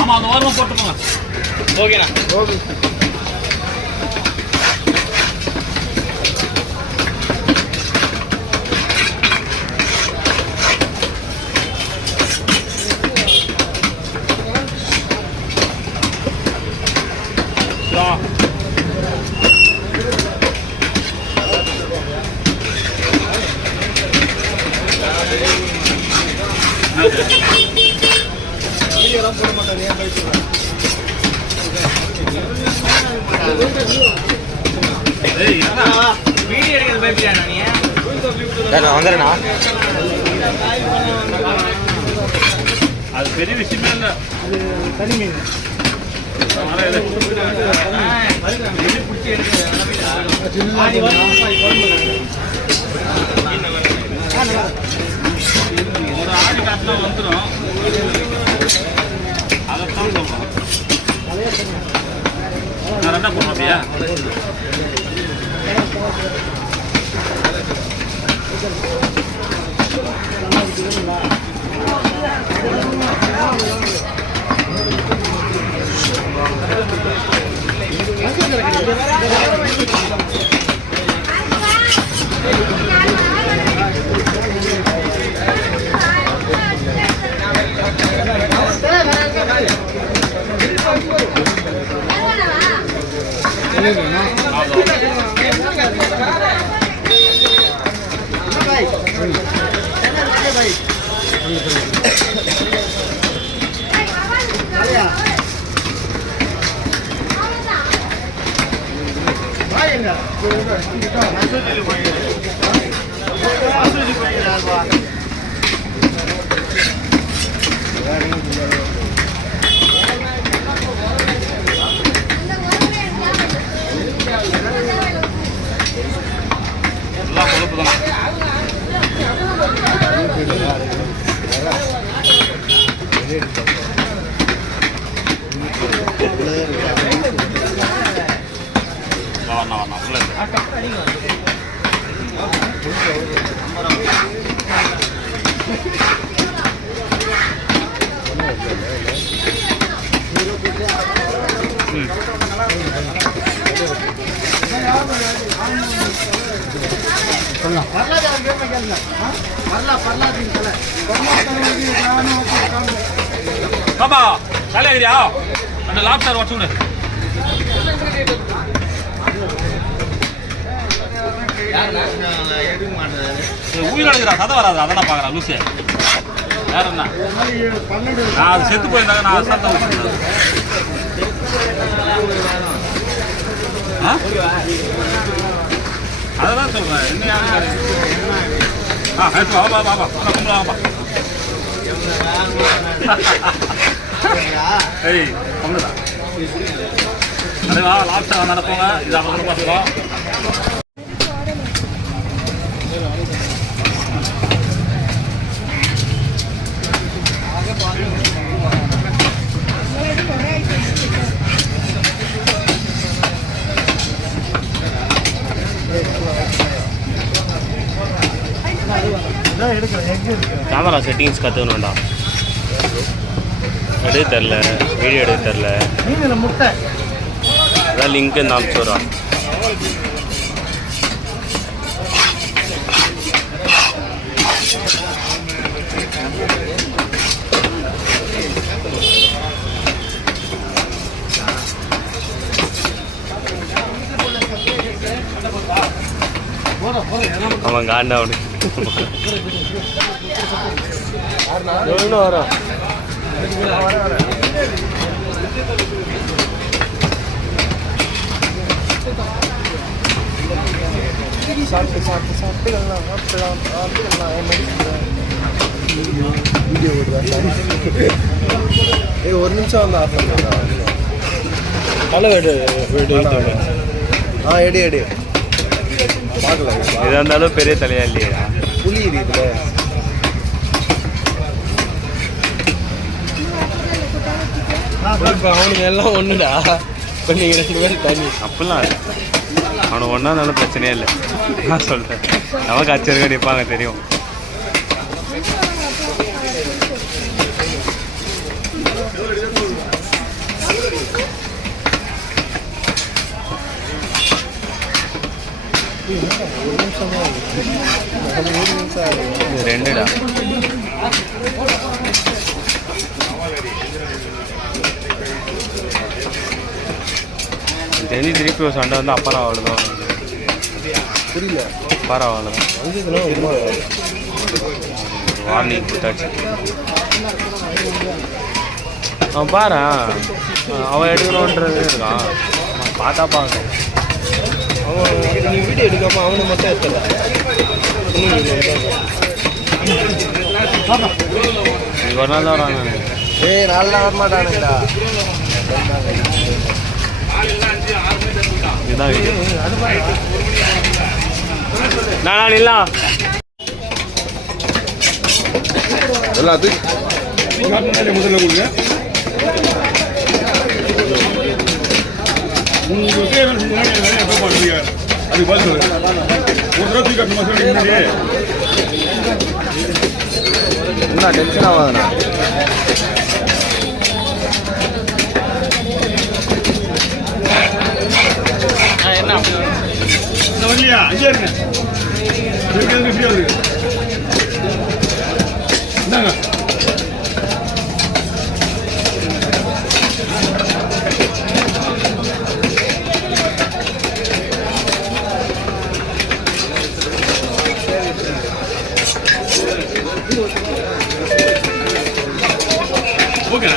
ஆமா அந்த ஓரமா போட்டு போங்க. ஓகேண்ணா. ஓகே. வந்துடுண்ணா. அது பெரிய விஷயமே இல்லை. அது தனி மீன். ஒரு ஆடி காட்டினா வந்துடும். அதைத்தான் சொல்றோம். நான் ரெண்டா போடுறோம் அப்படியா? பாப்பா தலையா அந்த லாப்ஸ்டர் வச்சு விடு. உயிரோடுக்கிறா சதை வராது. அதெல்லாம் பார்க்குறேன் லூசு. வேற என்ன நான் அது செத்து போயிருந்தாங்க. நான் சத்தம் வச்சுருந்தேன். அதெல்லாம் சொல்கிறேன். என்ன வாப்பா வாப்பா கும்பலா வாப்பா. ஏய் கம்முதான். அதே வா லாப்ஸ்டர் நடப்போங்க. இது அப்புறம் பார்த்துக்கோ. கேமரா செட்டிங்ஸ் கற்றுக்கணும்டா. எடுக்க தெரில, வீடியோ எடுக்க தெரில. முட்டை அதான் லிங்க் இந்த அனுப்பிச்சுடுறா. அவன் காண்டா அவனுக்கு வரும். ஒரு நிமிஷம் வந்து தலை எடு எடு எடு பார்க்கல. எதாக இருந்தாலும் பெரிய தலையா இல்லையா? புளி இருக்குல்ல. அவனுக்கு எல்லாம் ஒன்றுடா. இப்போ நீங்கள் 2 பேரும் தண்ணி அப்படிலாம் அவனுக்கு ஒன்றா இருந்தாலும் பிரச்சனையே இல்லை. நான் சொல்கிறேன். நமக்கு அச்சருக்க நிற்பாங்க தெரியும். ரெண்டுடா தெரிஞ்சு திருப்பி ஒரு சண்டை வந்து அப்புறம் அவ்வளோதான் புரியல அப்புறம் அவ்வளோதான் வார்னிங் கொடுத்தாச்சு அவன் பாரு அவன் எடுக்கணுன்றது இருக்கான் பார்த்தா பார்க்க அவன் நீ வீடியோ எடுக்காம அவனை மட்டும் எடுத்துடா இது ஒரு நாள் தான் வராங்க ஏய் நாளெலாம் வரமாட்டானுங்கடா இதுதான் வீடியோ நான் இல்லை எல்லாத்துக்கும் முதல்ல கொடுங்க உங்களுக்கு வேலை செஞ்சீங்கன்னா வேலையை எப்போ பண்ணுவீங்க அது பார்த்து ஒரு தடவை தூக்கி கட்டணுமா சொல்லி முன்னாடியே என்ன டென்ஷன் ஆகாதுண்ணா என்ன வரலையா அங்கே இருங்க ஃப்ரீயாக இருக்கு இந்தாங்க ஓகே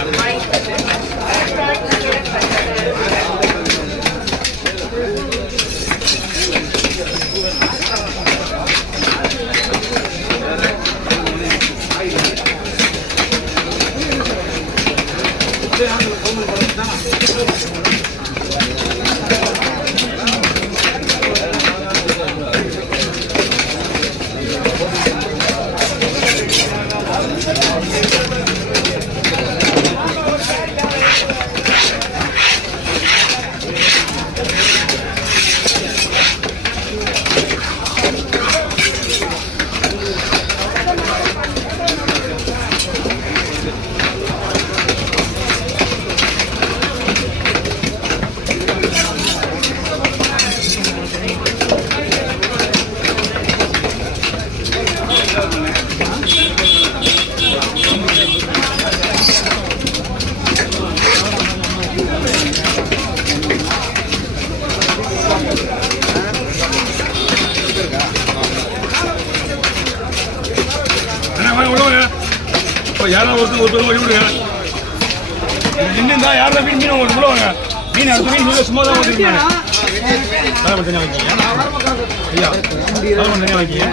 யாராவது ஒருத்தர் வழி விடுங்க இன்னும் யாரும் மீன் மீன் உங்களுக்கு வாங்க மீன் அடுத்த மீன் சும்மா தான் வந்துருக்கீங்க தனியாக வைக்கிங்க ஐயா தனியாக வைக்கிங்க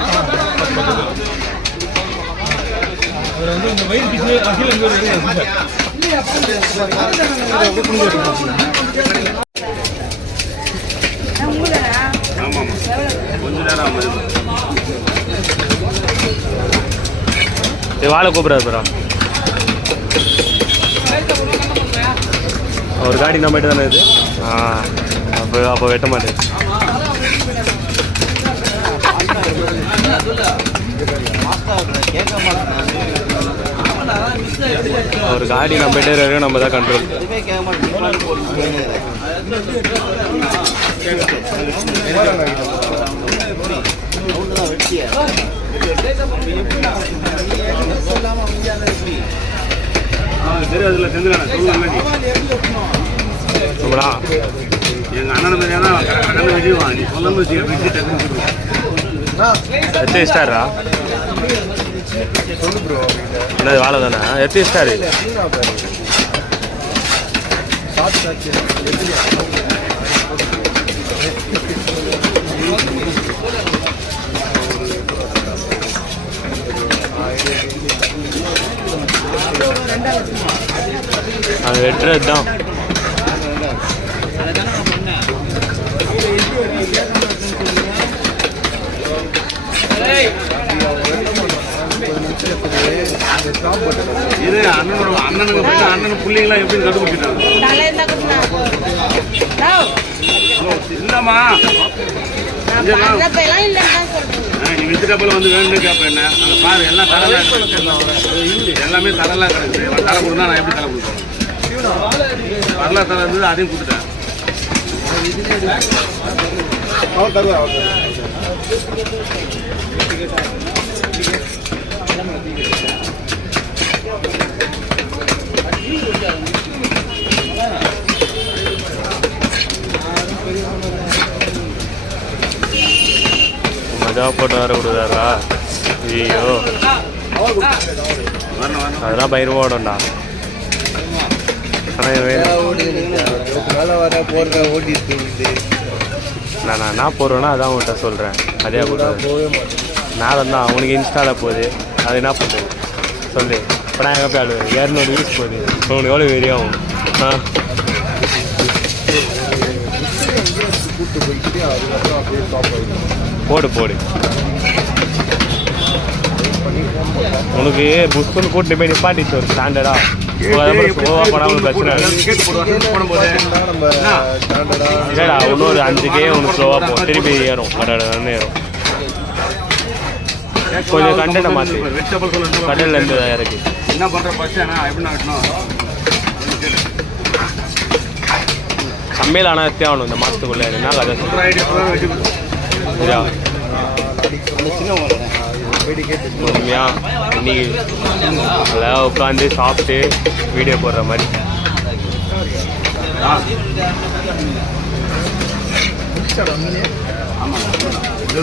அதில் வந்து இந்த வயிறு பீஸ் அகில வந்து ஆமாம் கொஞ்ச நேரம் வாழை கூப்பிடாது ப்ரோ ஒரு காடி நம்மகிட்ட தானே இது அப்போ வெட்ட மாட்டேன் ஒரு காடி நம்மகிட்ட இருக்கு நம்ம தான் கண்ட்ரோல் தெரியாதுல செஞ்சுலாம் சொல்லுடா எங்கள் அண்ணன் மாதிரியான கடந்து வச்சுருவான் நீ சொல்லும் போது எத்தனை ஸ்டாரா சொல்லு ப்ரோ என்னது வாழை தானே எத்தனை ஸ்டாரு அது வெட்டுறது தான் இது அண்ணனுக்கு போயிட்டு அண்ணனுக்கு பிள்ளைங்களாம் எப்படி கண்டுபிடிச்சிட்டாங்க இல்லம்மா நீ வித்துட்ட போல வந்து வேணும்னு கேட்பேன் என்ன அங்கே பாரு எல்லாம் தரலாம் எல்லாமே தரலாம் கிடக்குது தலை கொடுனா நான் எப்படி தலை கொடுப்பேன் வரலா தலை இருந்தது அதையும் கொடுத்துட்டேன் அவர் தருவார் மஜா போட்டு வர விடுதாரா ஐயோ அதெல்லாம் பயிர் ஓடும்டா மேலே வர போடுற ஓட்டிட்டு நான் என்ன போடுறேன்னா அதான் உன்கிட்ட சொல்கிறேன் அதே கூட போகவே மாட்டேன் நான் தான் அவனுக்கு இன்ஸ்டாவில் போகுது அது என்ன பண்ணுறது சொல்லு இப்போ நான் எங்கே போய் ஆடுவேன் 200 வியூஸ் போகுது உனக்கு எவ்வளோ வெறியாகும் ஆ கூப்பிட்டு போய்கிட்டு அதுக்கப்புறம் அப்படியே ஸ்டாப் ஆகிடும் போடு போடு உனக்கு புஷ்புன்னு கூட்டிட்டு போய் நிப்பாட்டிச்சு ஒரு ஸ்டாண்டர்டாக போனால் பிரச்சனை நம்ம ஸ்டாண்டர்டா இல்லைடா இன்னொரு 5K உனக்கு ஸ்லோவாக போகும் திருப்பி ஏறும் கடன்னு ஏறும் கொஞ்சம் கண்டனை மாற்றி கடல்லேருந்து இறக்கி என்ன பண்ணுற ஃபஸ்ட்டு எப்படி கட்டணும் கம்மியில் ஆனால் எத்தே ஆகணும் இந்த மாதத்துக்குள்ளே என்ன கதை சரியா பொறுமையாக இன்னைக்கு நல்லா உட்காந்து சாப்பிட்டு வீடியோ போடுற மாதிரி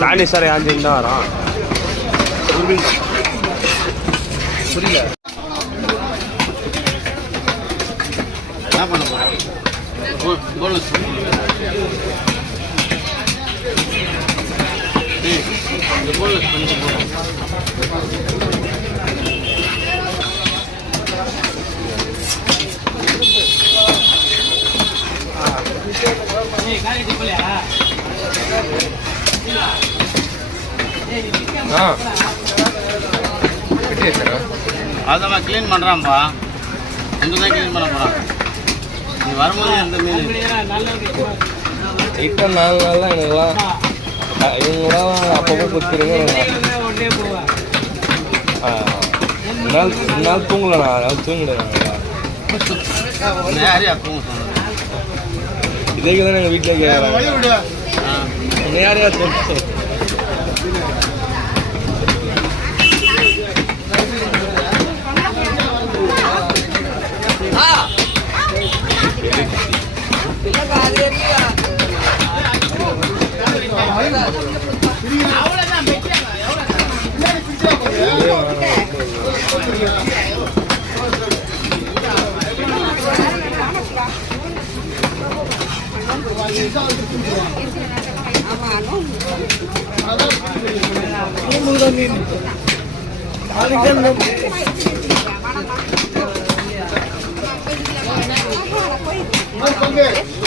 தாண்டி சார் யாஞ்சின்னு தான் வரான் புரியல என்ன பண்ண போகிறேன் அதெல்லாம் க்ளீன் பண்ணுறான்ப்பா இங்கே தான் க்ளீன் பண்ண போகிறான் நீ வரும்போது எந்த மீன் இப்போ 4 நாள்லாம் எனக்குலாம் இவங்களாம் அப்பப்போ கொடுத்துருங்க 2 நாள் தூங்கலண்ணா அதனால தூங்கிடுவேன் யாரையா தூங்க சொன்னது இதே தான் எங்கள் வீட்டில் கேட்குறாங்க யார் யார் தோற்று Oke.